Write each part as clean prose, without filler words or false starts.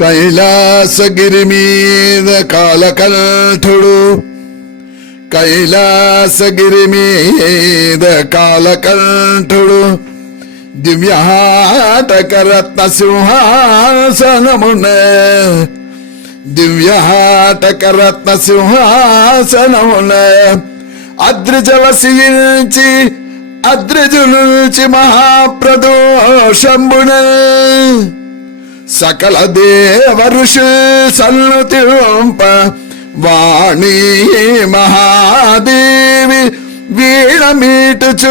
కైలాసగిరి మీద కాలకంఠుడు, కైలాసగిరి మీద కాలకంఠుడు దివ్యహాటకరత్న సింహాసనమున, దివ్యహాటకరత్న సింహాసనమున అద్రిజలసించి అద్రిజులుచి మహాప్రదోషంబున సకల దేవ ఋషి సన్నుతింప వాణి మహాదేవి వీణమీటుచునద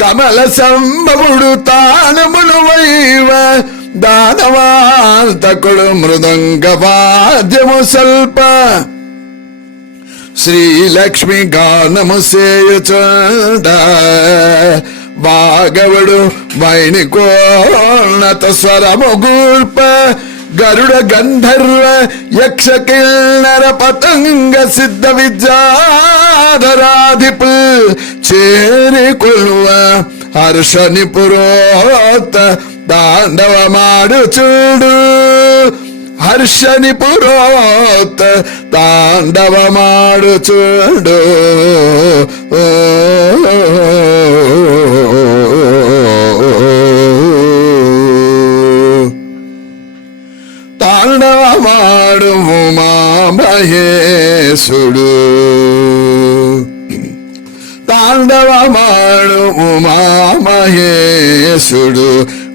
కమల సంభవుడు తానమును వైవ దానవాంతకుడు మృదంగ వాద్యము సల్ప శ్రీలక్ష్మి గానము సేయుచుండ వాగవుడు వైణికోన్నత స్వరము గూర్ప గరుడ గంధర్వ యక్ష కిన్నర పతంగ సిద్ధ విద్యాధరాధిపు చేరి కొలువ హర్షని పురోత తాండవమాడుచుడు, హర్షని పురోత తాండవమాడుచుడు. తాండవమాడు ఉమామహేశుడు, తాండవమాడు ఉమామహేశుడు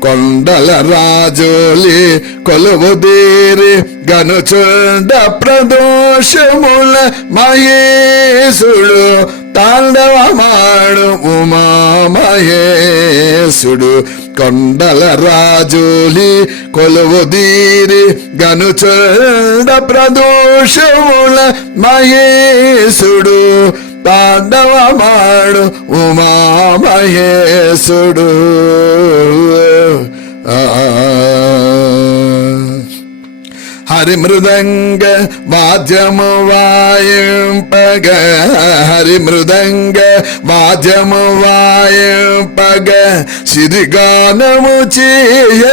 కొండల రాజోలి కొలువుదీరి గనుచుండ ప్రదోషముల మహేశుడు తాండవమాడు ఉమామహేశుడు కొండల రాజోలి కొలువుదీరి గనుచుండ ప్రదోషముల మహేశుడు తాండవమాడు ఉమామహేశుడు. హరి మృదంగ వాద్యము వాయింపగ, హరి మృదంగ వాద్యము వాయింపగ సిరిగానము చేయ,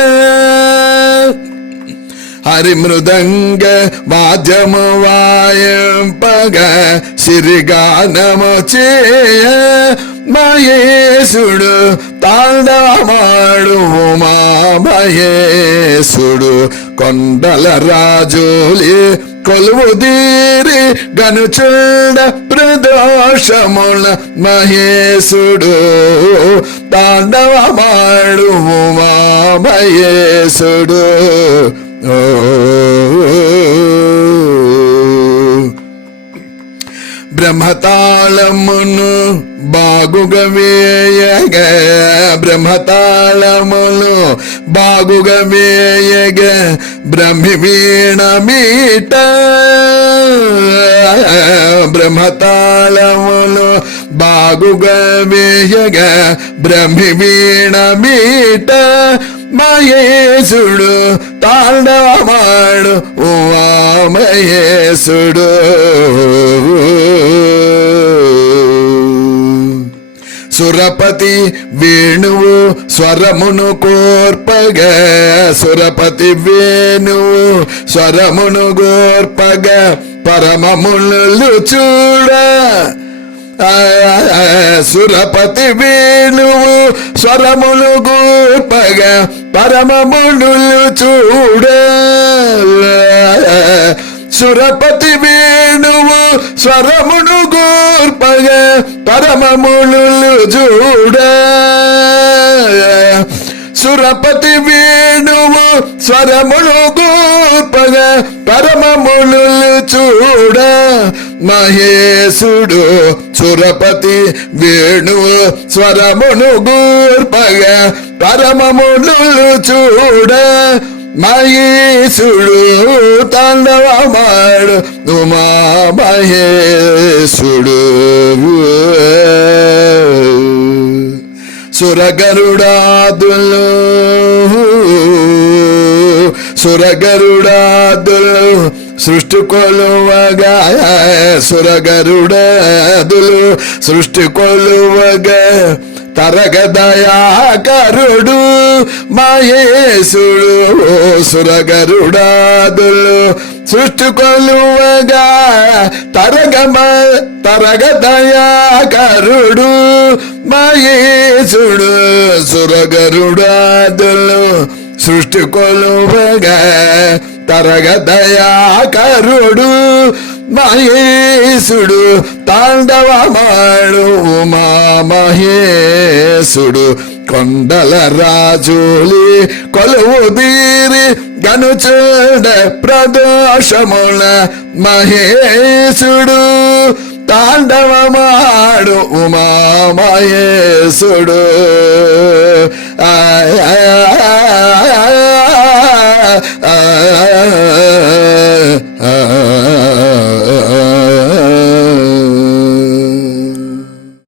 హరి మృదంగ వాద్యము వాయింపగ సిరిగానము చేయ మహేశుడు తాండవమాడు ఉమామహేశుడు కొండల రాజోలి కొలువుదీరి గనుచుండ ప్రదోషముల మహేశుడు తాండవమాడు ఉమామహేశుడు. బ్రహ్మతాళమును బాగుగా వేయగ, బ్రహ్మతాళమును బాగుగా వేయగ బ్రహ్మి వీణ మీట, బ్రహ్మతాళమును బాగుగా వేయగ బ్రహ్మి వీణ మీట మహేశుడు తాండవమాడు ఉమామహేశుడు. సురపతి వేణువు స్వరమును కోర్పగ, సురపతి వేణువు స్వరమును కోర్పగ పరమములు చూడ, సురపతి వేణువు స్వరములు గోర్పగ పరమములు చూడ, సురపతి వేణువు స్వరమును గోర్పగ పరమములు చూడ, సురపతి వేణువు స్వరములు గోర్పగ పరమములు చూడ మహేశుడు సురపతి వేణువు స్వరమును గూర్పగ పరమములు చూడ మహేశుడు తాండవమాడు ఉమామహేశుడు. సురగరుడాదులు సురగరుడాదులు సృష్టి కొలువగా, సురగరుడాదులు సృష్టి కొలువగా తరగదయాకరుడు మహేశుడు సురగరుడాదులు సృష్టి కొలువగా తరగదయాకరుడు మహేశుడు సురగరుడాదులు సృష్టి కొలువగా తరగదయాకరుడు మహేశుడు తాండవమాడు ఉమా మహేశుడు కొండల రాజులి కొలువు తీరి గనుచుండ ప్రదోషముల మహేశుడు తాండవమాడు ఉమా మహేశుడు